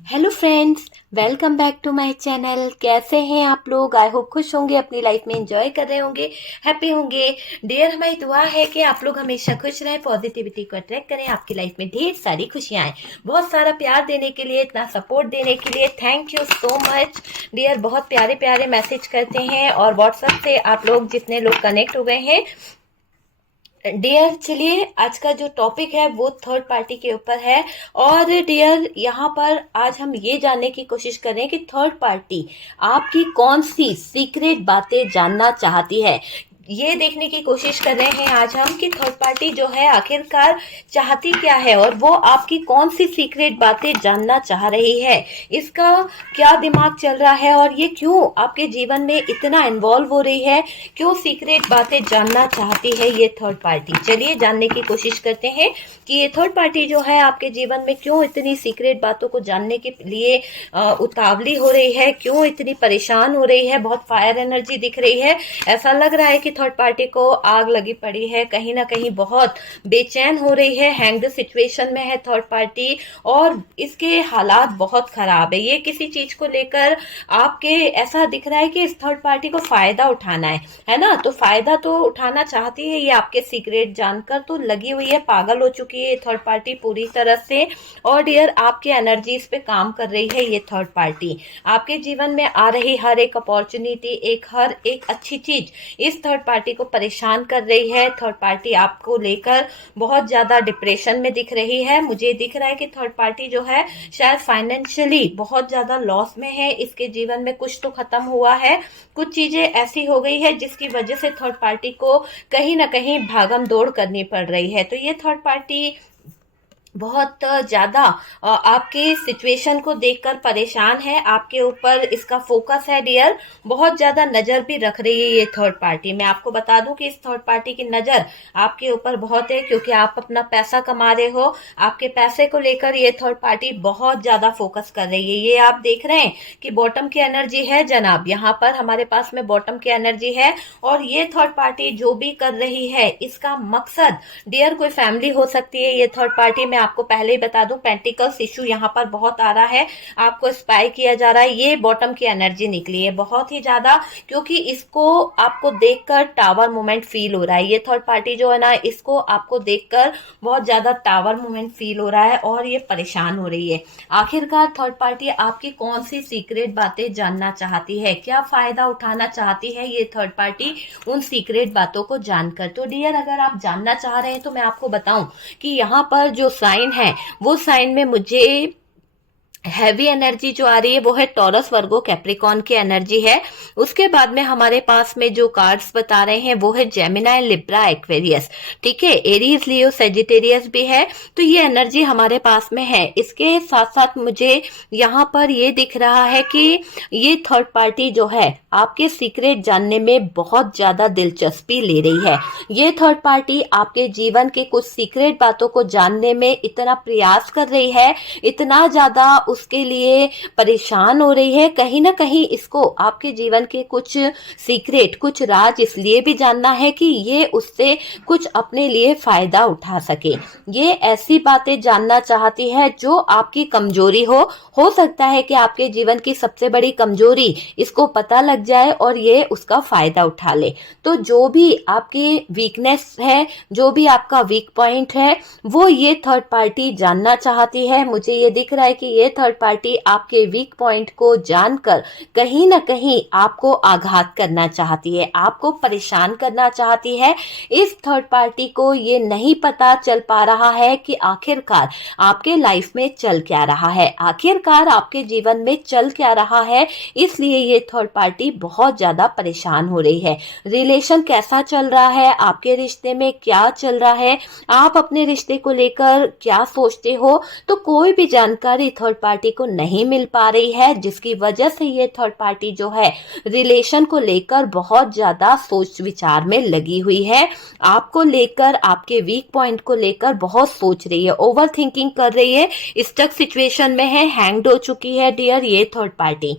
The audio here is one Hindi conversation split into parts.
Hello friends, welcome back to my channel. कैसे हैं आप लोग? आई होप खुश होंगे, अपनी लाइफ में एंजॉय कर रहे होंगे, हैप्पी होंगे। डियर, हमारी दुआ है कि आप लोग हमेशा खुश रहें, पॉजिटिविटी को अट्रैक्ट करें, आपकी लाइफ में ढेर सारी खुशियां आए। बहुत सारा प्यार देने के लिए, इतना सपोर्ट देने के लिए thank you so much dear. बहुत प्यारे प्यारे मैसेज करते हैं और व्हाट्सएप से आप लोग जितने लोग कनेक्ट हो गए हैं डियर। चलिए, आज का जो टॉपिक है वो थर्ड पार्टी के ऊपर है। और डियर, यहाँ पर आज हम ये जानने की कोशिश करें कि थर्ड पार्टी आपकी कौन सी सीक्रेट बातें जानना चाहती है। ये देखने की कोशिश कर रहे हैं आज हम कि थर्ड पार्टी जो है आखिरकार चाहती क्या है और वो आपकी कौन सी सीक्रेट बातें जानना चाह रही है। इसका क्या दिमाग चल रहा है और ये क्यों आपके जीवन में इतना इन्वॉल्व हो रही है, क्यों सीक्रेट बातें जानना चाहती है ये थर्ड पार्टी। चलिए जानने की कोशिश करते हैं कि ये थर्ड पार्टी जो है आपके जीवन में क्यों इतनी सीक्रेट बातों को जानने के लिए उतावली हो रही है, क्यों इतनी परेशान हो रही है। बहुत फायर एनर्जी दिख रही है, ऐसा लग रहा है कि थर्ड पार्टी को आग लगी पड़ी है, कहीं ना कहीं बहुत बेचैन हो रही है, हैंग्ड सिचुएशन में है थर्ड पार्टी और इसके हालात बहुत खराब है। ये किसी चीज को लेकर आपके ऐसा दिख रहा है कि इस थर्ड पार्टी को फायदा उठाना है ना। तो फायदा तो उठाना चाहती है, ये आपके सीक्रेट जानकर तो लगी हुई है, पागल हो चुकी है ये थर्ड पार्टी पूरी तरह से। और डियर, आपके एनर्जीज पे काम कर रही है ये थर्ड पार्टी। आपके जीवन में आ रही हर एक अपॉर्चुनिटी, हर एक अच्छी चीज इस थर्ड पार्टी को परेशान कर रही है। थर्ड पार्टी आपको लेकर बहुत ज्यादा डिप्रेशन में दिख रही है। मुझे दिख रहा है कि थर्ड पार्टी जो है शायद फाइनेंशियली बहुत ज्यादा लॉस में है। इसके जीवन में कुछ तो खत्म हुआ है, कुछ चीजें ऐसी हो गई है जिसकी वजह से थर्ड पार्टी को कहीं ना कहीं भागम दौड़ करनी पड़ रही है। तो ये थर्ड पार्टी बहुत ज्यादा आपकी सिचुएशन को देखकर परेशान है, आपके ऊपर इसका फोकस है डियर। बहुत ज्यादा नजर भी रख रही है ये थर्ड पार्टी। मैं आपको बता दूं कि इस थर्ड पार्टी की नजर आपके ऊपर बहुत है, क्योंकि आप अपना पैसा कमा रहे हो। आपके पैसे को लेकर ये थर्ड पार्टी बहुत ज्यादा फोकस कर रही है। ये आप देख रहे हैं कि बॉटम की एनर्जी है जनाब, यहाँ पर हमारे पास में बॉटम की एनर्जी है। और ये थर्ड पार्टी जो भी कर रही है इसका मकसद डियर कोई फैमिली हो सकती है। ये थर्ड पार्टी में आपको पहले ही बता दूं, पेंटिकल्स इशू यहाँ पर बहुत आ रहा है, आपको स्पाई किया जा रहा है। ये बॉटम की एनर्जी निकली है बहुत ही ज्यादा, क्योंकि इसको आपको देखकर टावर मोमेंट फील हो रहा है। ये थर्ड पार्टी जो है ना, इसको आपको देखकर बहुत ज्यादा टावर मोमेंट फील हो रहा है और ये परेशान हो रही है। आखिरकार थर्ड पार्टी आपकी कौन सी सीक्रेट बातें जानना चाहती है, क्या फायदा उठाना चाहती है ये थर्ड पार्टी उन सीक्रेट बातों को जानकर। तो डियर, अगर आप जानना चाह रहे हैं तो मैं आपको बताऊं कि यहाँ पर जो साइन है वो साइन में मुझे हैवी एनर्जी जो आ रही है वो है टॉरस, वर्गो, कैप्रिकॉन की एनर्जी है। उसके बाद में हमारे पास में जो कार्ड्स बता रहे हैं वो है जेमिनाई, लिब्रा, एक्वेरियस। ठीक है, एरीज, लियो, सेजिटेरियस भी है। तो ये एनर्जी हमारे पास में है। इसके साथ साथ मुझे यहाँ पर ये दिख रहा है कि ये थर्ड पार्टी जो है आपके सीक्रेट जानने में बहुत ज्यादा दिलचस्पी ले रही है। ये थर्ड पार्टी आपके जीवन के कुछ सीक्रेट बातों को जानने में इतना प्रयास कर रही है, इतना ज्यादा उसके लिए परेशान हो रही है। कहीं ना कहीं इसको आपके जीवन के कुछ सीक्रेट, कुछ राज इसलिए भी जानना है कि ये उससे कुछ अपने लिए फायदा उठा सके। ये ऐसी बातें जानना चाहती है जो आपकी कमजोरी हो सकता है कि आपके जीवन की सबसे बड़ी कमजोरी इसको पता लग जाए और ये उसका फायदा उठा ले। तो जो भी आपकी वीकनेस है, जो भी आपका वीक पॉइंट है, वो ये थर्ड पार्टी जानना चाहती है। मुझे ये दिख रहा है कि ये थर्ड पार्टी आपके वीक पॉइंट को जानकर कहीं ना कहीं आपको आघात करना चाहती है, आपको परेशान करना चाहती है। इस थर्ड पार्टी को ये नहीं पता चल पा रहा है कि आखिरकार आपके लाइफ में चल क्या रहा है, आखिरकार आपके जीवन में चल क्या रहा है। इसलिए ये थर्ड पार्टी बहुत ज्यादा परेशान हो रही है। रिलेशन कैसा चल रहा है, आपके रिश्ते में क्या चल रहा है, आप अपने रिश्ते को लेकर क्या सोचते हो, तो कोई भी जानकारी थर्ड पार्टी को नहीं मिल पा रही है, जिसकी वजह से ये थर्ड पार्टी जो है रिलेशन को लेकर बहुत ज्यादा सोच विचार में लगी हुई है। आपको लेकर, आपके वीक पॉइंट को लेकर बहुत सोच रही है, ओवर थिंकिंग कर रही है, स्टक सिचुएशन में है, हैंग्ड हो चुकी है डियर ये थर्ड पार्टी।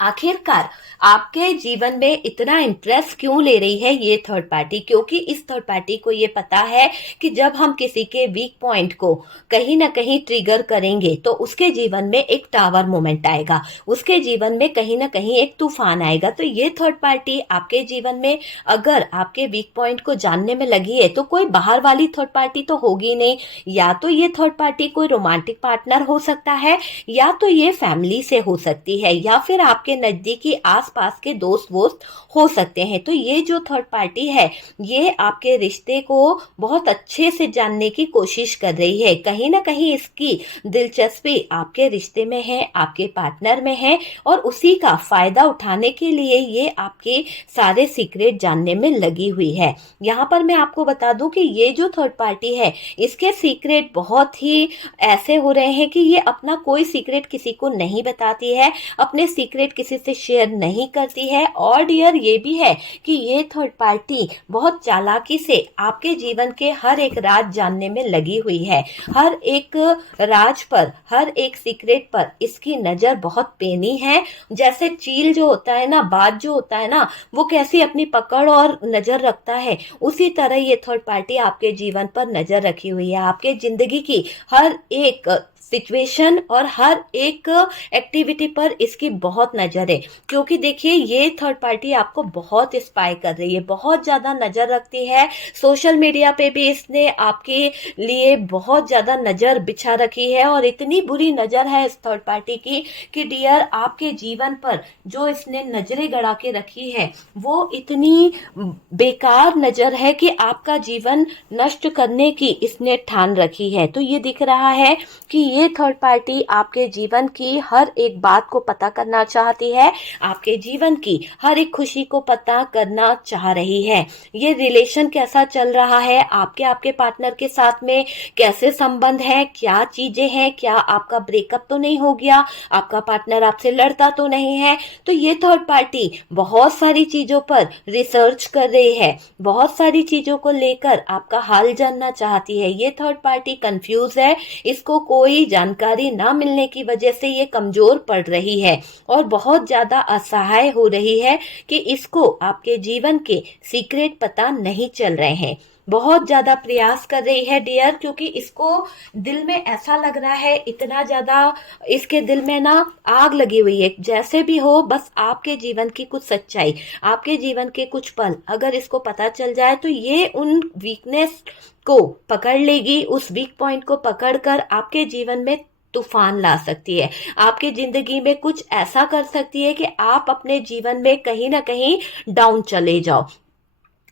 आखिरकार आपके जीवन में इतना इंटरेस्ट क्यों ले रही है ये थर्ड पार्टी? क्योंकि इस थर्ड पार्टी को ये पता है कि जब हम किसी के वीक पॉइंट को कहीं ना कहीं ट्रिगर करेंगे तो उसके जीवन में एक टावर मोमेंट आएगा, उसके जीवन में कहीं ना कहीं एक तूफान आएगा। तो ये थर्ड पार्टी आपके जीवन में अगर आपके वीक पॉइंट को जानने में लगी है तो कोई बाहर वाली थर्ड पार्टी तो होगी नहीं। या तो ये थर्ड पार्टी कोई रोमांटिक पार्टनर हो सकता है, या तो ये फैमिली से हो सकती है, या फिर आपके नजदीकी आसपास के दोस्त वोस्त हो सकते हैं। तो ये जो थर्ड पार्टी है ये आपके रिश्ते को बहुत अच्छे से जानने की कोशिश कर रही है। कहीं ना कहीं इसकी दिलचस्पी आपके रिश्ते में है, आपके पार्टनर में है, और उसी का फायदा उठाने के लिए ये आपके सारे सीक्रेट जानने में लगी हुई है। यहाँ पर मैं आपको बता दूं कि ये जो थर्ड पार्टी है इसके सीक्रेट बहुत ही ऐसे हो रहे हैं कि ये अपना कोई सीक्रेट किसी को नहीं बताती है, अपने सीक्रेट किसी से शेयर नहीं करती है। और डियर ये भी है कि ये थर्ड पार्टी बहुत चालाकी से आपके जीवन के हर एक राज जानने में लगी हुई है। हर एक राज पर, हर एक सीक्रेट पर इसकी नजर बहुत पेनी है। जैसे चील जो होता है ना, बाज जो होता है ना, वो कैसी अपनी पकड़ और नजर रखता है, उसी तरह ये थर्ड पार्टी आपके जीवन पर नजर रखी हुई है। आपके जिंदगी की हर एक सिचुएशन और हर एक एक्टिविटी पर इसकी बहुत नजर है। क्योंकि देखिए ये थर्ड पार्टी आपको बहुत स्पाई कर रही है, बहुत ज्यादा नजर रखती है। सोशल मीडिया पे भी इसने आपके लिए बहुत ज्यादा नजर बिछा रखी है, और इतनी बुरी नजर है इस थर्ड पार्टी की कि डियर आपके जीवन पर जो इसने नजरें गड़ा के रखी है वो इतनी बेकार नजर है कि आपका जीवन नष्ट करने की इसने ठान रखी है। तो ये दिख रहा है कि ये थर्ड पार्टी आपके जीवन की हर एक बात को पता करना चाहती है, आपके जीवन की हर एक खुशी को पता करना चाह रही है। ये रिलेशन कैसा चल रहा है, आपके पार्टनर के साथ में कैसे संबंध है, क्या चीजें हैं, क्या आपका ब्रेकअप तो नहीं हो गया, आपका पार्टनर आपसे लड़ता तो नहीं है। तो ये थर्ड पार्टी बहुत सारी चीजों पर रिसर्च कर रही है, बहुत सारी चीजों को लेकर आपका हाल जानना चाहती है। ये थर्ड पार्टी कंफ्यूज है, इसको कोई जानकारी ना मिलने की वजह से ये कमजोर पड़ रही है और बहुत ज्यादा असहाय हो रही है कि इसको आपके जीवन के सीक्रेट पता नहीं चल रहे हैं। बहुत ज्यादा प्रयास कर रही है डियर, क्योंकि इसको दिल में ऐसा लग रहा है, इतना ज्यादा इसके दिल में ना आग लगी हुई है। जैसे भी हो, बस आपके जीवन की कुछ सच्चाई, आपके जीवन के कुछ पल अगर इसको पता चल जाए तो ये उन वीकनेस को पकड़ लेगी, उस वीक पॉइंट को पकड़कर आपके जीवन में तूफान ला सकती है। आपके जिंदगी में कुछ ऐसा कर सकती है कि आप अपने जीवन में कहीं ना कहीं डाउन चले जाओ,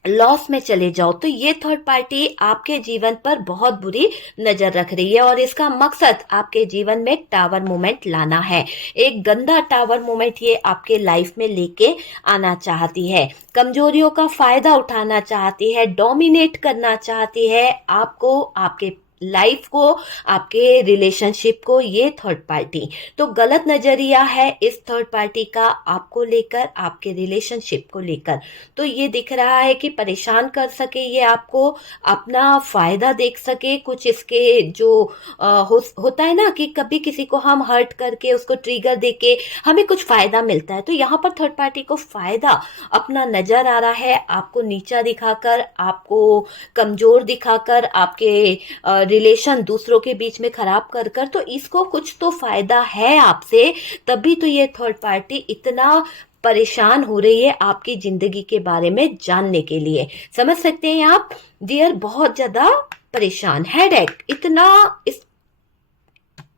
लॉस में चले जाओ। तो ये थर्ड पार्टी आपके जीवन पर बहुत बुरी नजर रख रही है, और इसका मकसद आपके जीवन में टावर मोमेंट लाना है। एक गंदा टावर मोमेंट ये आपके लाइफ में लेके आना चाहती है, कमजोरियों का फायदा उठाना चाहती है, डोमिनेट करना चाहती है आपको, आपके लाइफ को, आपके रिलेशनशिप को, ये थर्ड पार्टी। तो गलत नजरिया है इस थर्ड पार्टी का आपको लेकर, आपके रिलेशनशिप को लेकर। तो ये दिख रहा है कि परेशान कर सके ये आपको, अपना फायदा देख सके। कुछ इसके जो होता है ना कि कभी किसी को हम हर्ट करके उसको ट्रिगर देके हमें कुछ फायदा मिलता है, तो यहाँ पर थर्ड पार्टी को फायदा अपना नजर आ रहा है, आपको नीचा दिखाकर, आपको कमजोर दिखाकर, आपके रिलेशन दूसरों के बीच में खराब कर कर। तो इसको कुछ तो फायदा है आपसे, तभी तो ये थर्ड पार्टी इतना परेशान हो रही है आपकी जिंदगी के बारे में जानने के लिए। समझ सकते हैं आप डियर, बहुत ज्यादा परेशान, हेडेक, इतना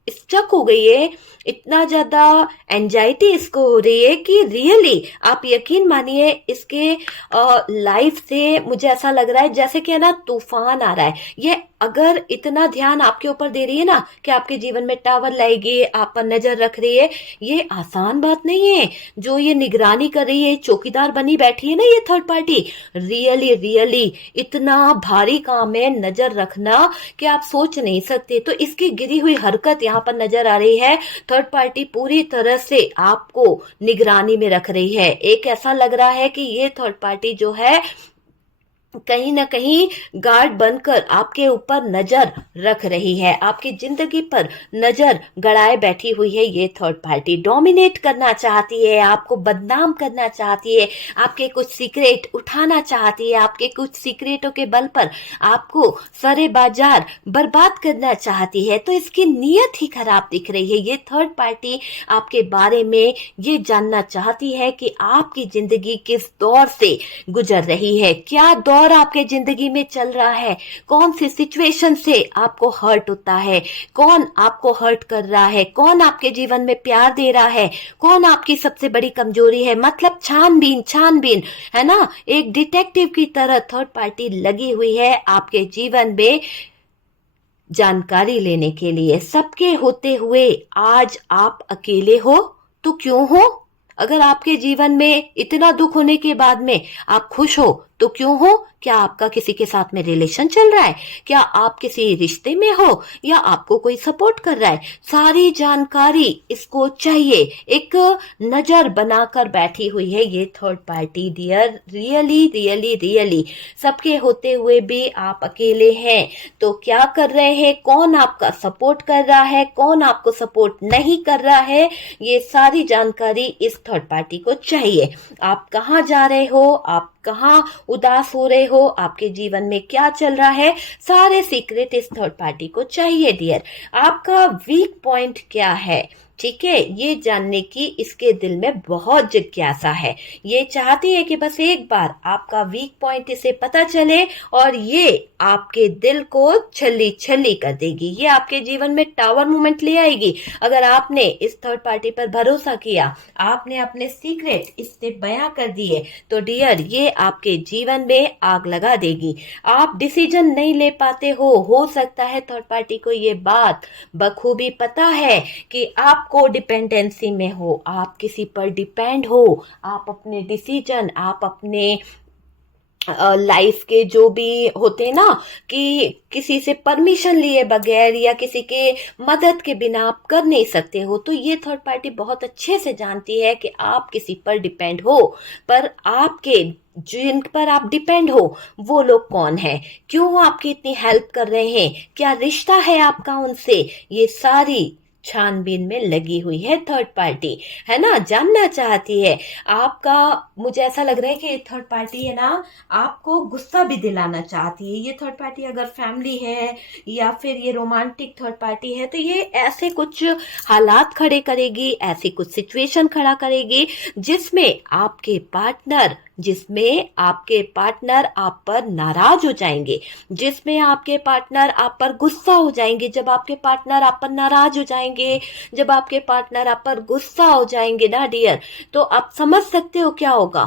स्टक हो गई है, इतना ज्यादा एंजाइटी इसको हो रही है कि रियली आप यकीन मानिए इसके लाइफ से मुझे ऐसा लग रहा है जैसे कि है ना तूफान आ रहा है। ये अगर इतना ध्यान आपके ऊपर दे रही है ना कि आपके जीवन में टावर लाएगी, आप पर नजर रख रही है, ये आसान बात नहीं है। जो ये निगरानी कर रही है, चौकीदार बनी बैठी है ना ये थर्ड पार्टी, रियली रियली इतना भारी काम है नजर रखना कि आप सोच नहीं सकते। तो इसकी गिरी हुई हरकत यहाँ पर नजर आ रही है। थर्ड पार्टी पूरी तरह से आपको निगरानी में रख रही है। एक ऐसा लग रहा है कि ये थर्ड पार्टी जो है कहीं ना कहीं गार्ड बनकर आपके ऊपर नजर रख रही है, आपकी जिंदगी पर नजर गड़ाए बैठी हुई है। ये थर्ड पार्टी डोमिनेट करना चाहती है, आपको बदनाम करना चाहती है, आपके कुछ सीक्रेट उठाना चाहती है, आपके कुछ सीक्रेटों के बल पर आपको सरे बाजार बर्बाद करना चाहती है। तो इसकी नीयत ही खराब दिख रही है। ये थर्ड पार्टी आपके बारे में ये जानना चाहती है कि आपकी जिंदगी किस दौर से गुजर रही है, क्या दौर आपके जिंदगी में चल रहा है, कौन सी सिचुएशन से आपको हर्ट होता है, कौन आपको हर्ट कर रहा है, कौन आपके जीवन में प्यार दे रहा है, कौन आपकी सबसे बड़ी कमजोरी है। मतलब छानबीन छानबीन, है ना। एक डिटेक्टिव की तरह थर्ड पार्टी लगी हुई है आपके जीवन में जानकारी लेने के लिए। सबके होते हुए आज आप अकेले हो तो क्यों हो? अगर आपके जीवन में इतना दुख होने के बाद में आप खुश हो तो क्यों हो? क्या आपका किसी के साथ में रिलेशन चल रहा है? क्या आप किसी रिश्ते में हो? या आपको कोई सपोर्ट कर रहा है? सारी जानकारी इसको चाहिए। एक नजर बनाकर बैठी हुई है ये third party dear. Really really really सबके होते हुए भी आप अकेले हैं। तो क्या कर रहे हैं? कौन आपका सपोर्ट कर रहा है, कौन आपको सपोर्ट नहीं कर रहा है, ये सारी जानकारी इस थर्ड पार्टी को चाहिए। आप कहाँ जा रहे हो, आप कहाँ उदास हो रहे हो, आपके जीवन में क्या चल रहा है, सारे सीक्रेट इस थर्ड पार्टी को चाहिए डियर। आपका वीक पॉइंट क्या है, ठीक है, ये जानने की इसके दिल में बहुत जिज्ञासा है। ये चाहती है कि बस एक बार आपका वीक पॉइंट इसे पता चले और ये आपके दिल को छल्ली छल्ली कर देगी। ये आपके जीवन में टावर मूवमेंट ले आएगी। अगर आपने इस थर्ड पार्टी पर भरोसा किया, आपने अपने सीक्रेट इससे बयां कर दिए, तो डियर ये आपके जीवन में आग लगा देगी। आप डिसीजन नहीं ले पाते हो सकता है थर्ड पार्टी को ये बात बखूबी पता है कि आपको डिपेंडेंसी में हो, आप किसी पर डिपेंड हो, आप अपने डिसीजन, आप अपने लाइफ के जो भी होते हैं ना, कि किसी से परमिशन लिए बगैर या किसी के मदद के बिना आप कर नहीं सकते हो। तो ये थर्ड पार्टी बहुत अच्छे से जानती है कि आप किसी पर डिपेंड हो, पर आपके जिन पर आप डिपेंड हो वो लोग कौन है, क्यों आपकी इतनी हेल्प कर रहे हैं, क्या रिश्ता है आपका उनसे, ये सारी छानबीन में लगी हुई है थर्ड पार्टी, है ना। जानना चाहती है आपका। मुझे ऐसा लग रहा है कि ये थर्ड पार्टी है ना, आपको गुस्सा भी दिलाना चाहती है। ये थर्ड पार्टी अगर फैमिली है या फिर ये रोमांटिक थर्ड पार्टी है, तो ये ऐसे कुछ हालात खड़े करेगी, ऐसी कुछ सिचुएशन खड़ा करेगी जिसमें आपके पार्टनर आप पर नाराज हो जाएंगे, जिसमें आपके पार्टनर आप पर गुस्सा हो जाएंगे। जब आपके पार्टनर आप पर नाराज हो जाएंगे, जब आपके पार्टनर आप पर गुस्सा हो जाएंगे ना डियर, तो आप समझ सकते हो क्या होगा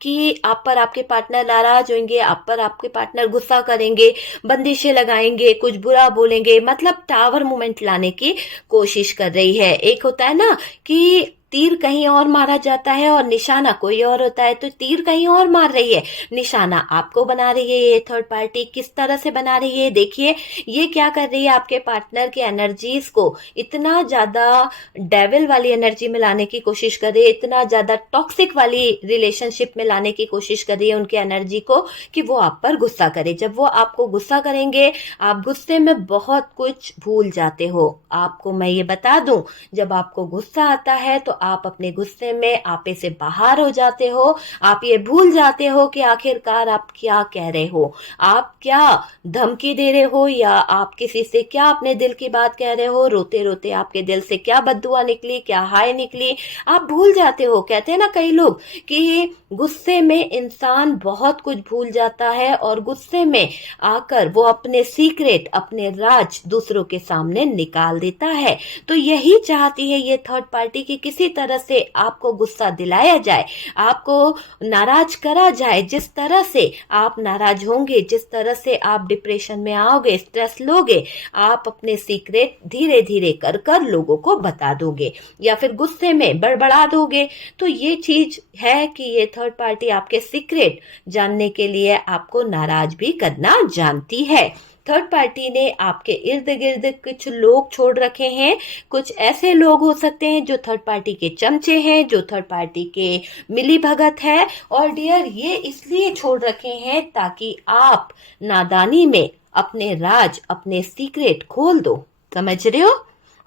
कि आप पर आपके पार्टनर नाराज होंगे, आप पर आपके पार्टनर गुस्सा करेंगे, बंदिशें लगाएंगे, कुछ बुरा बोलेंगे, मतलब टावर मूवमेंट लाने की कोशिश कर रही है। एक होता है ना कि तीर कहीं और मारा जाता है और निशाना कोई और होता है, तो तीर कहीं और मार रही है, निशाना आपको बना रही है ये थर्ड पार्टी। किस तरह से बना रही है देखिए, ये क्या कर रही है, आपके पार्टनर के एनर्जीज को इतना ज्यादा डेविल वाली एनर्जी में लाने की कोशिश कर रही है, इतना ज्यादा टॉक्सिक वाली रिलेशनशिप में लाने की कोशिश कर रही है उनके एनर्जी को, कि वो आप पर गुस्सा करे। जब वो आपको गुस्सा करेंगे, आप गुस्से में बहुत कुछ भूल जाते हो। आपको मैं ये बता दूं, जब आपको गुस्सा आता है तो आप अपने गुस्से में आपे से बाहर हो जाते हो। आप ये भूल जाते हो कि आखिरकार आप क्या कह रहे हो, आप क्या धमकी दे रहे हो, या आप किसी से क्या अपने दिल की बात कह रहे हो। रोते रोते आपके दिल से क्या बद्दुआ निकली, क्या हाय निकली, आप भूल जाते हो। कहते हैं ना कई लोग कि गुस्से में इंसान बहुत कुछ भूल जाता है और गुस्से में आकर वो अपने सीक्रेट, अपने राज दूसरों के सामने निकाल देता है। तो यही चाहती है ये थर्ड पार्टी कि किसी तरह से आपको गुस्सा दिलाया जाए, आपको नाराज करा जाए। जिस तरह से आप नाराज होंगे, जिस तरह से आप डिप्रेशन में आओगे, स्ट्रेस लोगे, आप अपने सीक्रेट धीरे धीरे कर कर लोगों को बता दोगे या फिर गुस्से में बड़बड़ा दोगे। तो ये चीज है कि ये थर्ड पार्टी आपके सीक्रेट जानने के लिए आपको नाराज भी करना जानती है। थर्ड पार्टी ने आपके इर्द गिर्द कुछ लोग छोड़ रखे हैं। कुछ ऐसे लोग हो सकते हैं जो थर्ड पार्टी के चमचे हैं, जो थर्ड पार्टी के मिली भगत है। और डियर, ये इसलिए छोड़ रखे हैं ताकि आप नादानी में अपने राज, अपने सीक्रेट खोल दो। समझ रहे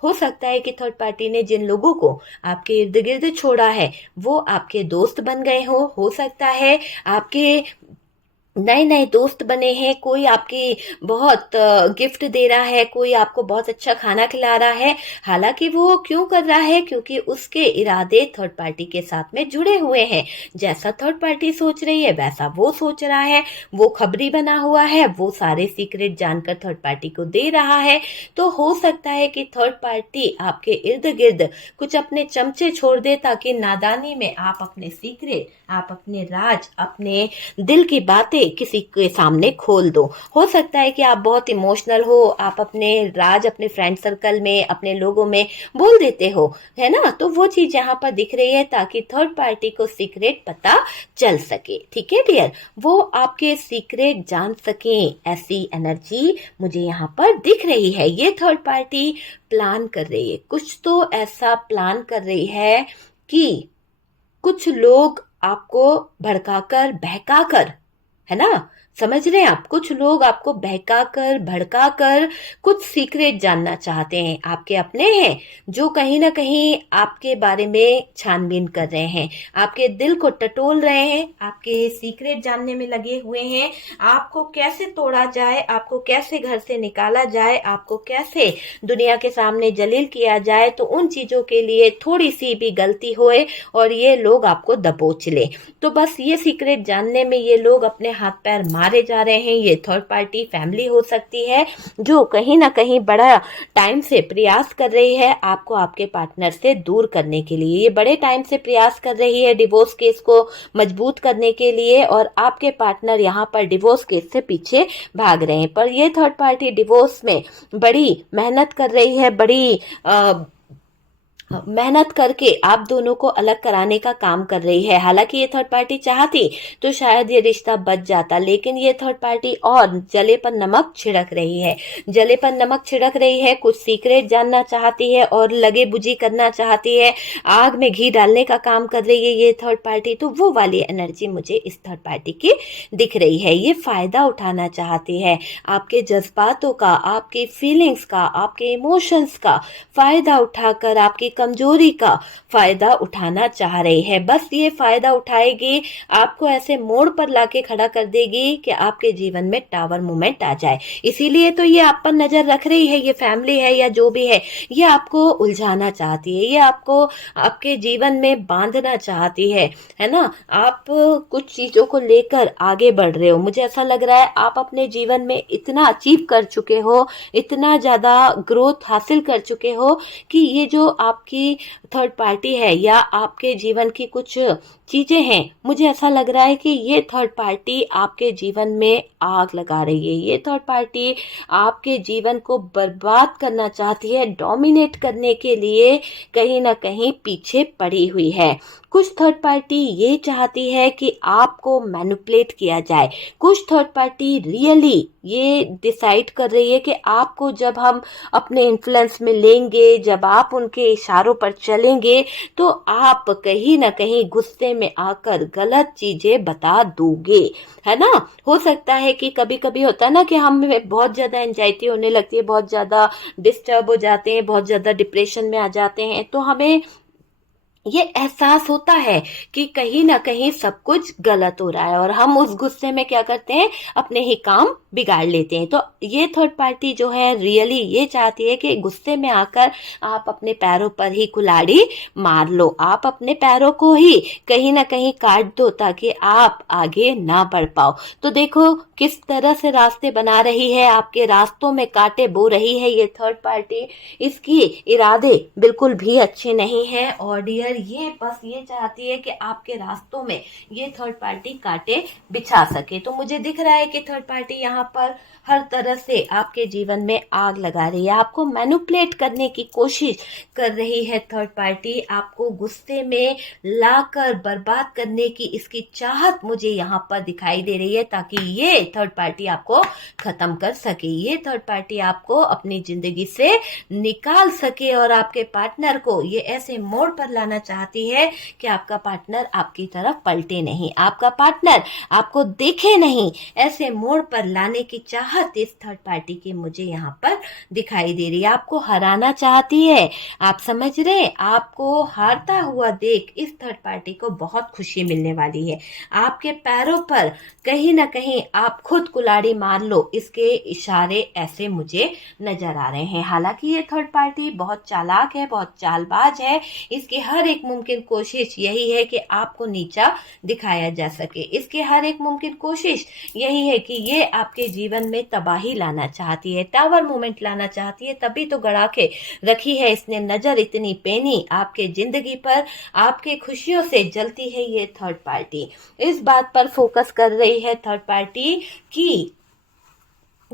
हो सकता है कि थर्ड पार्टी ने जिन लोगों को आपके इर्द गिर्द छोड़ा है वो आपके दोस्त बन गए हो सकता है आपके नए नए दोस्त बने हैं, कोई आपकी बहुत गिफ्ट दे रहा है, कोई आपको बहुत अच्छा खाना खिला रहा है। हालांकि वो क्यों कर रहा है? क्योंकि उसके इरादे थर्ड पार्टी के साथ में जुड़े हुए हैं। जैसा थर्ड पार्टी सोच रही है वैसा वो सोच रहा है। वो खबरी बना हुआ है, वो सारे सीक्रेट जानकर थर्ड पार्टी को दे रहा है। तो हो सकता है कि थर्ड पार्टी आपके इर्द गिर्द कुछ अपने चमचे छोड़ दे ताकि नादानी में आप अपने सीक्रेट, आप अपने राज, अपने दिल की बातें किसी के सामने खोल दो। हो सकता है कि आप बहुत इमोशनल हो, आप अपने राज अपने फ्रेंड सर्कल में, अपने लोगों में बोल देते हो, है ना। तो वो चीज यहाँ पर दिख रही है ताकि थर्ड पार्टी को सीक्रेट पता चल सके। ठीक है डियर, वो आपके सीक्रेट जान सके, ऐसी एनर्जी मुझे यहाँ पर दिख रही है। ये थर्ड पार्टी प्लान कर रही है, कुछ तो ऐसा प्लान कर रही है कि कुछ लोग आपको भड़काकर, बहकाकर, है ना, समझ रहे हैं आप, कुछ लोग आपको बहकाकर, भड़काकर कुछ सीक्रेट जानना चाहते हैं। आपके अपने हैं जो कहीं ना कहीं आपके बारे में छानबीन कर रहे हैं, आपके दिल को टटोल रहे हैं, आपके सीक्रेट जानने में लगे हुए हैं। आपको कैसे तोड़ा जाए, आपको कैसे घर से निकाला जाए, आपको कैसे दुनिया के सामने जलील किया जाए, तो उन चीजों के लिए थोड़ी सी भी गलती होए और ये लोग आपको दबोच ले, तो बस ये सीक्रेट जानने में ये लोग अपने हाथ पैर मारे जा रहे हैं। ये थर्ड पार्टी फैमिली हो सकती है जो कहीं ना कहीं बड़ा टाइम से प्रयास कर रही है आपको आपके पार्टनर से दूर करने के लिए। ये बड़े टाइम से प्रयास कर रही है डिवोर्स केस को मजबूत करने के लिए, और आपके पार्टनर यहाँ पर डिवोर्स केस से पीछे भाग रहे हैं। पर ये थर्ड पार्टी डिवोर्स में बड़ी मेहनत कर रही है, बड़ी मेहनत करके आप दोनों को अलग कराने का काम कर रही है। हालांकि ये थर्ड पार्टी चाहती तो शायद ये रिश्ता बच जाता, लेकिन ये थर्ड पार्टी और जले पर नमक छिड़क रही है, जले पर नमक छिड़क रही है। कुछ सीक्रेट जानना चाहती है और लगे बुझी करना चाहती है, आग में घी डालने का काम कर रही है ये थर्ड पार्टी। तो वो वाली एनर्जी मुझे इस थर्ड पार्टी की दिख रही है। ये फायदा उठाना चाहती है आपके जज्बातों का, आपके फीलिंग्स का, आपके इमोशंस का फायदा उठाकर आपकी कमजोरी का फायदा उठाना चाह रही है। बस ये फायदा उठाएगी, आपको ऐसे मोड़ पर लाके खड़ा कर देगी कि आपके जीवन में टावर मोमेंट आ जाए। इसीलिए तो ये आप पर नजर रख रही है, ये फैमिली है या जो भी है, ये आपको उलझाना चाहती है, ये आपको आपके जीवन में बांधना चाहती है ना। आप कुछ चीजों को लेकर आगे बढ़ रहे हो, मुझे ऐसा लग रहा है आप अपने जीवन में इतना अचीव कर चुके हो, इतना ज्यादा ग्रोथ हासिल कर चुके हो कि ये जो आपकी थर्ड पार्टी है या आपके जीवन की कुछ चीजें हैं, मुझे ऐसा लग रहा है कि ये थर्ड पार्टी आपके जीवन में आग लगा रही है। ये थर्ड पार्टी आपके जीवन को बर्बाद करना चाहती है, डोमिनेट करने के लिए कहीं ना कहीं पीछे पड़ी हुई है। कुछ थर्ड पार्टी ये चाहती है कि आपको मैनिपुलेट किया जाए। कुछ थर्ड पार्टी रियली ये डिसाइड कर रही है कि आपको जब हम अपने इन्फ्लुएंस में लेंगे, जब आप उनके इशारों पर चलेंगे, तो आप कहीं ना कहीं गुस्से में आकर गलत चीजें बता दोगे, है ना। हो सकता है कि कभी कभी होता है ना कि हमें बहुत ज्यादा एंजाइटी होने लगती है, बहुत ज्यादा डिस्टर्ब हो जाते हैं, बहुत ज्यादा डिप्रेशन में आ जाते हैं, तो हमें ये एहसास होता है कि कहीं ना कहीं सब कुछ गलत हो रहा है और हम उस गुस्से में क्या करते हैं, अपने ही काम बिगाड़ लेते हैं। तो ये थर्ड पार्टी जो है रियली ये चाहती है कि गुस्से में आकर आप अपने पैरों पर ही कुल्हाड़ी मार लो, आप अपने पैरों को ही कहीं ना कहीं काट दो ताकि आप आगे ना बढ़ पाओ। तो देखो किस तरह से रास्ते बना रही है, आपके रास्तों में कांटे बो रही है ये थर्ड पार्टी। इसकी इरादे बिल्कुल भी अच्छे नहीं है और डियर ये बस ये चाहती है कि आपके रास्तों में ये थर्ड पार्टी कांटे बिछा सके। तो मुझे दिख रहा है कि थर्ड पार्टी यहाँ यहाँ पर हर तरह से आपके जीवन में आग लगा रही है, आपको मैनिपुलेट करने की कोशिश कर रही है थर्ड पार्टी, आपको गुस्से में लाकर बर्बाद करने की इसकी चाहत मुझे यहाँ पर दिखाई दे रही है, ताकि ये थर्ड पार्टी आपको खत्म कर सके, ये थर्ड पार्टी आपको अपनी जिंदगी से निकाल सके और आपके पार्टनर को ये ऐसे मोड़ पर लाना चाहती है कि आपका पार्टनर आपकी तरफ पलटे नहीं, आपका पार्टनर आपको देखे नहीं, ऐसे मोड़ पर लाने की चाहत इस थर्ड पार्टी की मुझे यहाँ पर दिखाई दे रही है। आपको हराना चाहती है, आप समझ रहे, आपको हारता हुआ देख इस थर्ड पार्टी को बहुत खुशी मिलने वाली है। आपके पैरों पर कहीं ना कहीं आप खुद कुल्हाड़ी मार लो, इसके इशारे ऐसे मुझे नजर आ रहे हैं। हालांकि ये थर्ड पार्टी बहुत चालाक है, बहुत चालबाज है, इसकी हर एक मुमकिन कोशिश यही है कि आपको नीचा दिखाया जा सके, इसकी हर एक मुमकिन कोशिश यही है कि ये आपके जीवन में तबाही लाना चाहती है, टावर मोमेंट लाना चाहती है, तभी तो गड़ा के रखी है इसने नजर इतनी पैनी आपके जिंदगी पर, आपके खुशियों से जलती है ये थर्ड पार्टी। इस बात पर फोकस कर रही है थर्ड पार्टी कि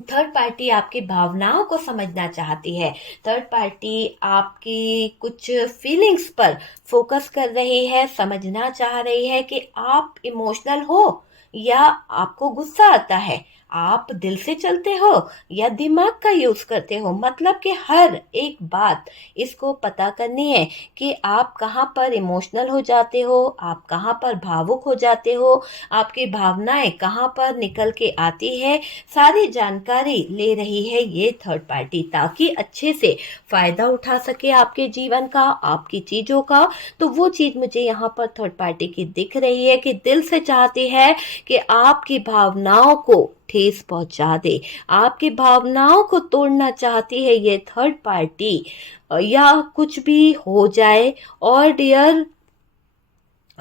थर्ड पार्टी आपकी भावनाओं को समझना चाहती है, थर्ड पार्टी आपकी कुछ फीलिंग्स पर फोकस कर रही है, समझना चाह रही है कि आप इमोशनल हो या आपको गुस्सा आता है, आप दिल से चलते हो या दिमाग का यूज करते हो। मतलब कि हर एक बात इसको पता करनी है कि आप कहाँ पर इमोशनल हो जाते हो, आप कहाँ पर भावुक हो जाते हो, आपकी भावनाएं कहाँ पर निकल के आती है, सारी जानकारी ले रही है ये थर्ड पार्टी, ताकि अच्छे से फायदा उठा सके आपके जीवन का, आपकी चीजों का। तो वो चीज मुझे यहाँ पर थर्ड पार्टी की दिख रही है कि दिल से चाहती है कि आपकी भावनाओं को ठेस पहुंचा दे, आपकी भावनाओं को तोड़ना चाहती है ये थर्ड पार्टी, या कुछ भी हो जाए। और डियर,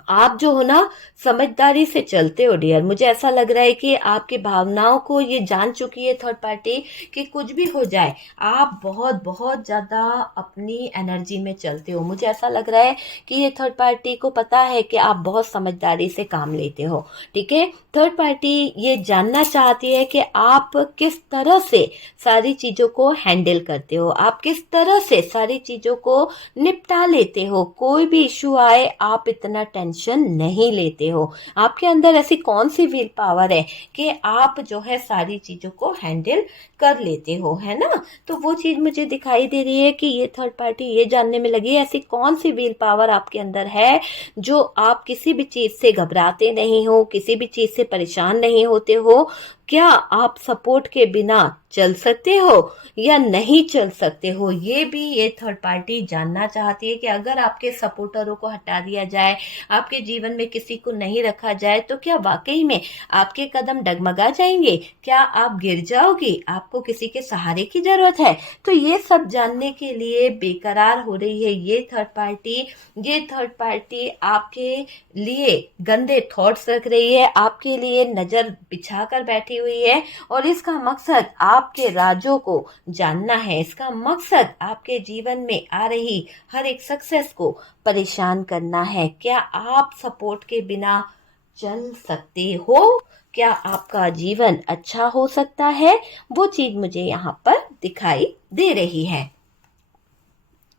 आप जो हो ना, समझदारी से चलते हो डियर, मुझे ऐसा लग रहा है कि आपकी भावनाओं को ये जान चुकी है थर्ड पार्टी कि कुछ भी हो जाए आप बहुत बहुत ज्यादा अपनी एनर्जी में चलते हो। मुझे ऐसा लग रहा है कि ये थर्ड पार्टी को पता है कि आप बहुत समझदारी से काम लेते हो, ठीक है। थर्ड पार्टी ये जानना चाहती है कि आप किस तरह से सारी चीजों को हैंडल करते हो, आप किस तरह से सारी चीजों को निपटा लेते हो, कोई भी इशू आए आप इतना टेंशन नहीं लेते हो, आपके अंदर ऐसी कौन सी विल पावर है कि आप जो है सारी चीजों को हैंडल कर लेते हो, है ना। तो वो चीज मुझे दिखाई दे रही है कि ये थर्ड पार्टी ये जानने में लगी है ऐसी कौन सी विल पावर आपके अंदर है जो आप किसी भी चीज से घबराते नहीं हो, किसी भी चीज से परेशान नहीं होते हो। क्या आप सपोर्ट के बिना चल सकते हो या नहीं चल सकते हो, ये भी ये थर्ड पार्टी जानना चाहती है कि अगर आपके सपोर्टरों को हटा दिया जाए, आपके जीवन में किसी को नहीं रखा जाए, तो क्या वाकई में आपके कदम डगमगा जाएंगे, क्या आप गिर जाओगे, आपको किसी के सहारे की जरूरत है। तो ये सब जानने के लिए बेकरार हो रही है ये थर्ड पार्टी। ये थर्ड पार्टी आपके लिए गंदे थॉट्स रख रही है, आपके लिए नजर बिछा कर बैठी हुई है, और इसका मकसद आपके राजों को जानना है, इसका मकसद आपके जीवन में आ रही हर एक सक्सेस को परेशान करना है। क्या आप सपोर्ट के बिना चल सकते हो, क्या आपका जीवन अच्छा हो सकता है, वो चीज मुझे यहाँ पर दिखाई दे रही है।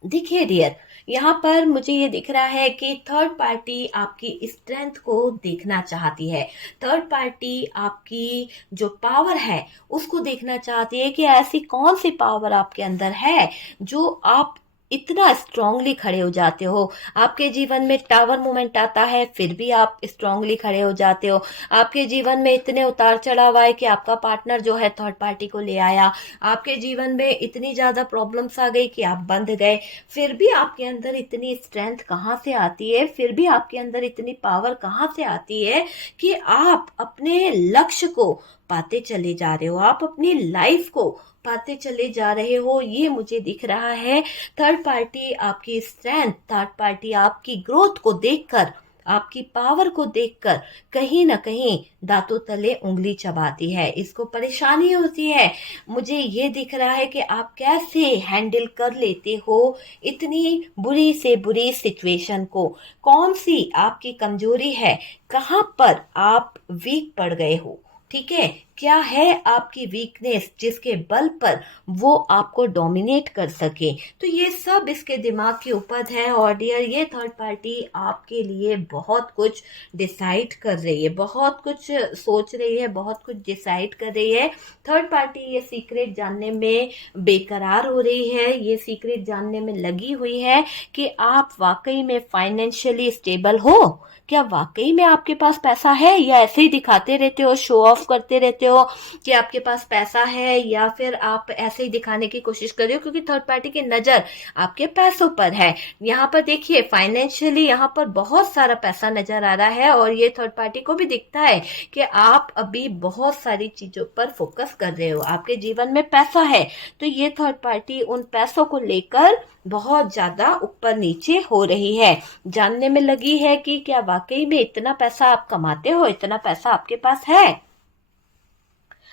देखिए डियर, यहाँ पर मुझे ये दिख रहा है कि थर्ड पार्टी आपकी स्ट्रेंथ को देखना चाहती है, थर्ड पार्टी आपकी जो पावर है उसको देखना चाहती है कि ऐसी कौन सी पावर आपके अंदर है जो आप इतना स्ट्रांगली खड़े हो जाते हो। आपके जीवन में टावर मोमेंट आता है फिर भी आप स्ट्रांगली खड़े हो जाते हो, आपके जीवन में इतने उतार चढ़ाव आए कि आपका पार्टनर जो है थर्ड पार्टी को ले आया, आपके जीवन में इतनी ज्यादा प्रॉब्लम्स आ गई कि आप बंध गए, फिर भी आपके अंदर इतनी स्ट्रेंथ कहाँ से आती है, फिर भी आपके अंदर इतनी पावर कहाँ से आती है कि आप अपने लक्ष्य को पाते चले जा रहे हो, आप अपनी लाइफ को पाते चले जा रहे हो। ये मुझे दिख रहा है। थर्ड पार्टी आपकी स्ट्रेंथ, थर्ड पार्टी आपकी ग्रोथ को देखकर, आपकी पावर को देखकर कहीं ना कहीं दांतों तले उंगली चबाती है, इसको परेशानी होती है। मुझे ये दिख रहा है कि आप कैसे हैंडल कर लेते हो इतनी बुरी से बुरी सिचुएशन को, कौन सी आपकी कमजोरी है, कहाँ पर आप वीक पड़ गए हो, ठीक है, क्या है आपकी वीकनेस जिसके बल पर वो आपको डोमिनेट कर सके। तो ये सब इसके दिमाग के ऊपर है। और डियर, ये थर्ड पार्टी आपके लिए बहुत कुछ डिसाइड कर रही है, बहुत कुछ सोच रही है, बहुत कुछ डिसाइड कर रही है। थर्ड पार्टी ये सीक्रेट जानने में बेकरार हो रही है, ये सीक्रेट जानने में लगी हुई है कि आप वाकई में फाइनेंशियली स्टेबल हो। क्या वाकई में आपके पास पैसा है, या ऐसे ही दिखाते रहते हो, शो ऑफ करते रहते हो कि आपके पास पैसा है, या फिर आप ऐसे ही दिखाने की कोशिश कर रहे हो क्योंकि थर्ड पार्टी की नजर आपके पैसों पर है। यहाँ पर देखिए, फाइनेंशियली यहाँ पर बहुत सारा पैसा नजर आ रहा है, और ये थर्ड पार्टी को भी दिखता है कि आप अभी बहुत सारी चीजों पर फोकस कर रहे हो, आपके जीवन में पैसा है। तो ये थर्ड पार्टी उन पैसों को लेकर बहुत ज्यादा ऊपर नीचे हो रही है, जानने में लगी है कि क्या वाकई में इतना पैसा आप कमाते हो, इतना पैसा आपके पास है,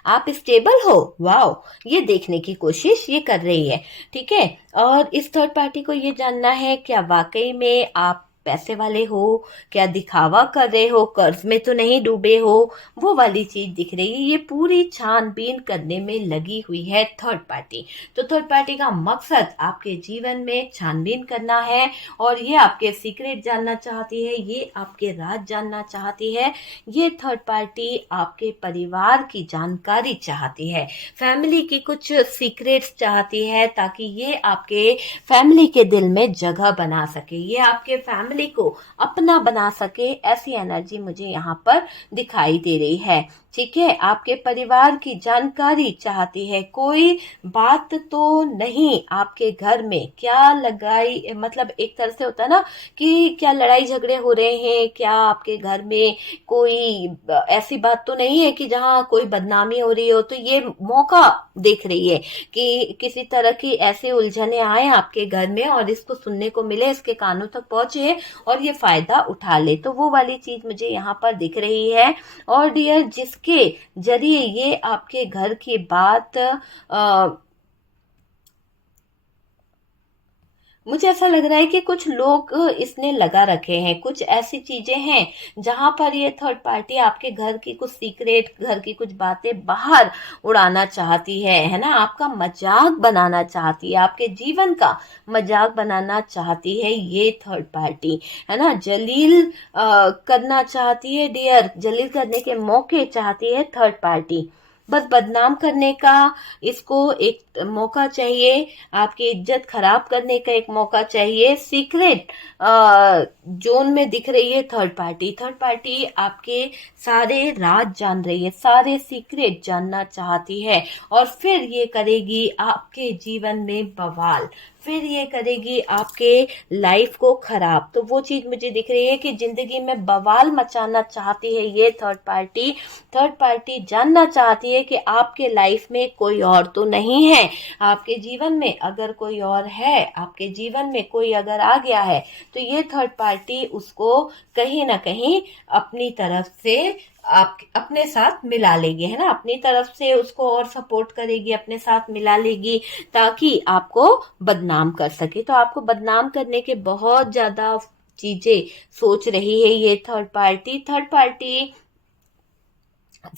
आप स्टेबल हो। वाओ, ये देखने की कोशिश ये कर रही है। ठीक है, और इस थर्ड पार्टी को ये जानना है क्या वाकई में आप पैसे वाले हो, क्या दिखावा कर रहे हो, कर्ज में तो नहीं डूबे हो, वो वाली चीज दिख रही है। ये पूरी छानबीन करने में लगी हुई है थर्ड पार्टी। तो थर्ड पार्टी का मकसद आपके जीवन में छानबीन करना है, और ये आपके सीक्रेट जानना चाहती है, ये आपके राज जानना चाहती है। ये थर्ड पार्टी आपके परिवार की जानकारी चाहती है, फैमिली की कुछ सीक्रेट्स चाहती है, ताकि ये आपके फैमिली के दिल में जगह बना सके, ये आपके फैमिली को अपना बना सके। ऐसी एनर्जी मुझे यहाँ पर दिखाई दे रही है। ठीक है, आपके परिवार की जानकारी चाहती है। कोई बात तो नहीं आपके घर में, क्या लगाई, मतलब एक तरह से होता है ना कि क्या लड़ाई झगड़े हो रहे हैं, क्या आपके घर में कोई ऐसी बात तो नहीं है कि जहाँ कोई बदनामी हो रही हो। तो ये मौका देख रही है कि किसी तरह की ऐसे उलझने आए आपके घर में और इसको सुनने को मिले, इसके कानों तक पहुंचे और ये फायदा उठा ले। तो वो वाली चीज मुझे यहाँ पर दिख रही है। और डियर, जिसके जरिए ये आपके घर की बात मुझे ऐसा लग रहा है कि कुछ लोग इसने लगा रखे हैं, कुछ ऐसी चीजें हैं जहां पर ये थर्ड पार्टी आपके घर की कुछ सीक्रेट, घर की कुछ बातें बाहर उड़ाना चाहती है ना, आपका मजाक बनाना चाहती है, आपके जीवन का मजाक बनाना चाहती है ये थर्ड पार्टी, है ना। जलील करना चाहती है डियर, जलील करने के मौके चाहती है थर्ड पार्टी, बस बदनाम करने का इसको एक मौका चाहिए, आपकी इज्जत खराब करने का एक मौका चाहिए। सीक्रेट जोन में दिख रही है थर्ड पार्टी। थर्ड पार्टी आपके सारे राज जान रही है, सारे सीक्रेट जानना चाहती है, और फिर ये करेगी आपके जीवन में बवाल, फिर ये करेगी आपके लाइफ को खराब। तो वो चीज मुझे दिख रही है कि जिंदगी में बवाल मचाना चाहती है ये थर्ड पार्टी। थर्ड पार्टी जानना चाहती है कि आपके लाइफ में कोई और तो नहीं है, आपके जीवन में अगर कोई और है, आपके जीवन में कोई अगर आ गया है, तो ये थर्ड पार्टी उसको कहीं ना कहीं अपनी तरफ से आप अपने साथ मिला लेगी, है ना, अपनी तरफ से उसको और सपोर्ट करेगी, अपने साथ मिला लेगी, ताकि आपको बदनाम कर सके। तो आपको बदनाम करने के बहुत ज्यादा चीजें सोच रही है ये third party. Third party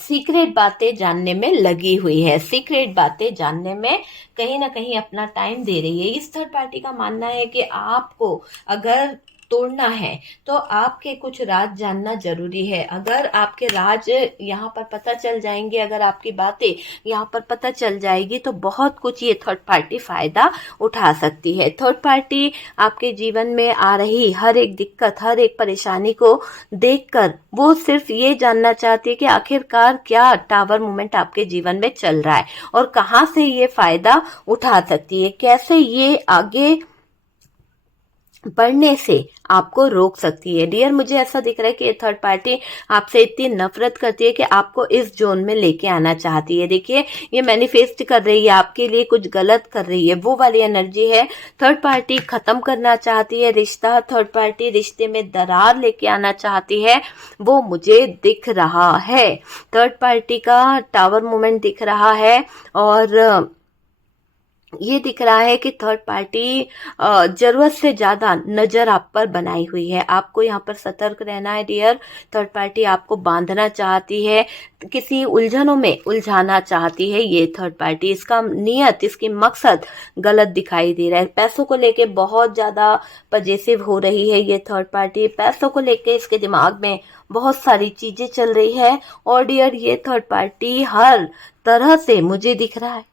secret बातें जानने में लगी हुई है, सीक्रेट बातें जानने में कहीं ना कहीं अपना टाइम दे रही है। इस थर्ड पार्टी का मानना है कि आपको अगर तोड़ना है तो आपके कुछ राज जानना जरूरी है। अगर आपके राज यहाँ पर पता चल जाएंगे, अगर आपकी बातें यहाँ पर पता चल जाएगी, तो बहुत कुछ ये थर्ड पार्टी फायदा उठा सकती है। थर्ड पार्टी आपके जीवन में आ रही हर एक दिक्कत, हर एक परेशानी को देखकर वो सिर्फ ये जानना चाहती है कि आखिरकार क्या टावर मूवमेंट आपके जीवन में चल रहा है, और कहाँ से ये फायदा उठा सकती है, कैसे ये आगे बढ़ने से आपको रोक सकती है। डियर, मुझे ऐसा दिख रहा है कि ये थर्ड पार्टी आपसे इतनी नफरत करती है कि आपको इस जोन में लेके आना चाहती है। देखिए, ये मैनिफेस्ट कर रही है, आपके लिए कुछ गलत कर रही है, वो वाली एनर्जी है। थर्ड पार्टी खत्म करना चाहती है रिश्ता, थर्ड पार्टी रिश्ते में दरार लेके आना चाहती है, वो मुझे दिख रहा है। थर्ड पार्टी का टावर मूवमेंट दिख रहा है, और ये दिख रहा है कि थर्ड पार्टी जरूरत से ज्यादा नजर आप पर बनाई हुई है। आपको यहाँ पर सतर्क रहना है डियर। थर्ड पार्टी आपको बांधना चाहती है, किसी उलझनों में उलझाना चाहती है ये थर्ड पार्टी। इसका नियत, इसकी मकसद गलत दिखाई दे रहा है। पैसों को लेके बहुत ज्यादा पजेसिव हो रही है ये थर्ड पार्टी। पैसों को लेके इसके दिमाग में बहुत सारी चीजें चल रही है। और डियर ये थर्ड पार्टी हर तरह से, मुझे दिख रहा है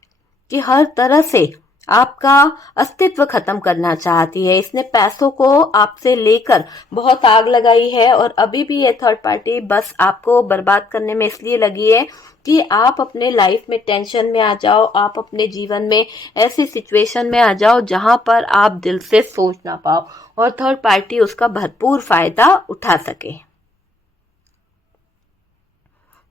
कि हर तरह से आपका अस्तित्व खत्म करना चाहती है। इसने पैसों को आपसे लेकर बहुत आग लगाई है और अभी भी ये थर्ड पार्टी बस आपको बर्बाद करने में इसलिए लगी है कि आप अपने लाइफ में टेंशन में आ जाओ, आप अपने जीवन में ऐसी सिचुएशन में आ जाओ जहां पर आप दिल से सोच ना पाओ और थर्ड पार्टी उसका भरपूर फायदा उठा सके।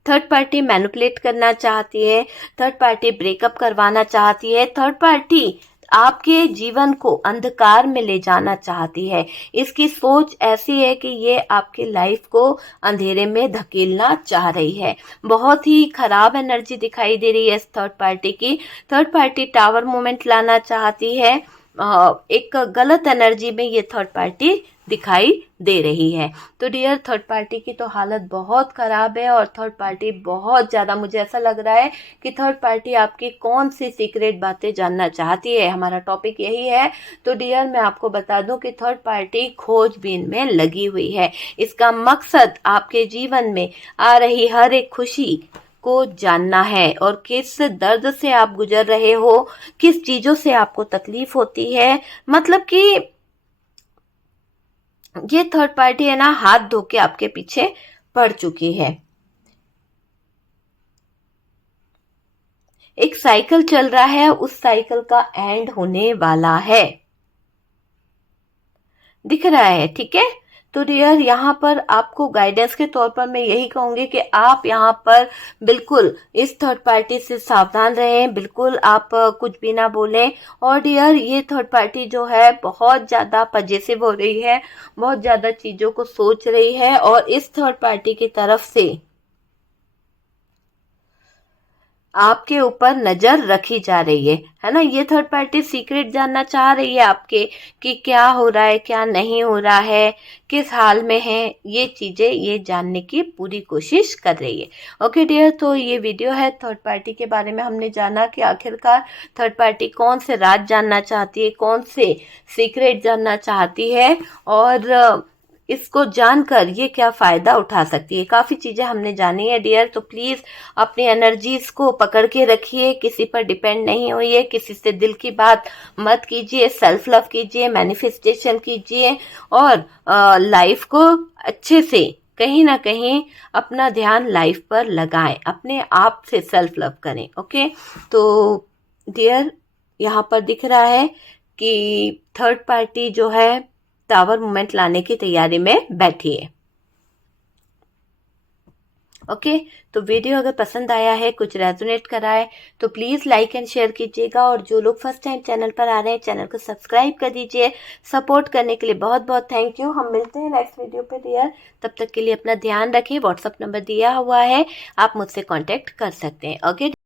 थर्ड पार्टी मैनिपुलेट करना चाहती है, थर्ड पार्टी ब्रेकअप करवाना चाहती है, थर्ड पार्टी आपके जीवन को अंधकार में ले जाना चाहती है। इसकी सोच ऐसी है कि ये आपकी लाइफ को अंधेरे में धकेलना चाह रही है। बहुत ही खराब एनर्जी दिखाई दे रही है इस थर्ड पार्टी की। थर्ड पार्टी टावर मोमेंट लाना चाहती है। एक गलत एनर्जी में ये थर्ड पार्टी दिखाई दे रही है। तो डियर थर्ड पार्टी की तो हालत बहुत खराब है और थर्ड पार्टी बहुत ज़्यादा, मुझे ऐसा लग रहा है कि थर्ड पार्टी आपकी कौन सी सीक्रेट बातें जानना चाहती है। हमारा टॉपिक यही है। तो डियर मैं आपको बता दूं कि थर्ड पार्टी खोजबीन में लगी हुई है। इसका मकसद आपके जीवन में आ रही हर एक खुशी को जानना है और किस दर्द से आप गुजर रहे हो, किस चीजों से आपको तकलीफ होती है। मतलब कि ये थर्ड पार्टी है ना, हाथ धो के आपके पीछे पड़ चुकी है। एक साइकिल चल रहा है, उस साइकिल का एंड होने वाला है, दिख रहा है, ठीक है। तो डियर यहाँ पर आपको गाइडेंस के तौर पर मैं यही कहूंगी कि आप यहाँ पर बिल्कुल इस थर्ड पार्टी से सावधान रहें, बिल्कुल आप कुछ भी ना बोलें। और डियर ये थर्ड पार्टी जो है बहुत ज्यादा पजेसिव हो रही है, बहुत ज्यादा चीजों को सोच रही है और इस थर्ड पार्टी की तरफ से आपके ऊपर नजर रखी जा रही है ना। ये थर्ड पार्टी सीक्रेट जानना चाह रही है आपके कि क्या हो रहा है, क्या नहीं हो रहा है, किस हाल में है। ये चीजें ये जानने की पूरी कोशिश कर रही है। ओके डियर, तो ये वीडियो है थर्ड पार्टी के बारे में। हमने जाना कि आखिरकार थर्ड पार्टी कौन से राज जानना चाहती है, कौन से सीक्रेट जानना चाहती है और इसको जानकर ये क्या फायदा उठा सकती है। काफी चीजें हमने जानी है डियर। तो प्लीज अपनी एनर्जीज को पकड़ के रखिए, किसी पर डिपेंड नहीं होइए, किसी से दिल की बात मत कीजिए, सेल्फ लव कीजिए, मैनिफेस्टेशन कीजिए और लाइफ को अच्छे से कहीं ना कहीं अपना ध्यान लाइफ पर लगाएं, अपने आप से सेल्फ लव करें। ओके, तो डियर यहाँ पर दिख रहा है कि थर्ड पार्टी जो है टावर मूवमेंट लाने की तैयारी में बैठी है। ओके, तो वीडियो अगर पसंद आया है, कुछ रेजोनेट करा है तो प्लीज लाइक एंड शेयर कीजिएगा और जो लोग फर्स्ट टाइम चैनल पर आ रहे हैं चैनल को सब्सक्राइब कर दीजिए। सपोर्ट करने के लिए बहुत बहुत थैंक यू। हम मिलते हैं नेक्स्ट वीडियो पे डियर। तब तक के लिए अपना ध्यान रखें। व्हाट्सएप नंबर दिया हुआ है, आप मुझसे कॉन्टेक्ट कर सकते हैं। ओके।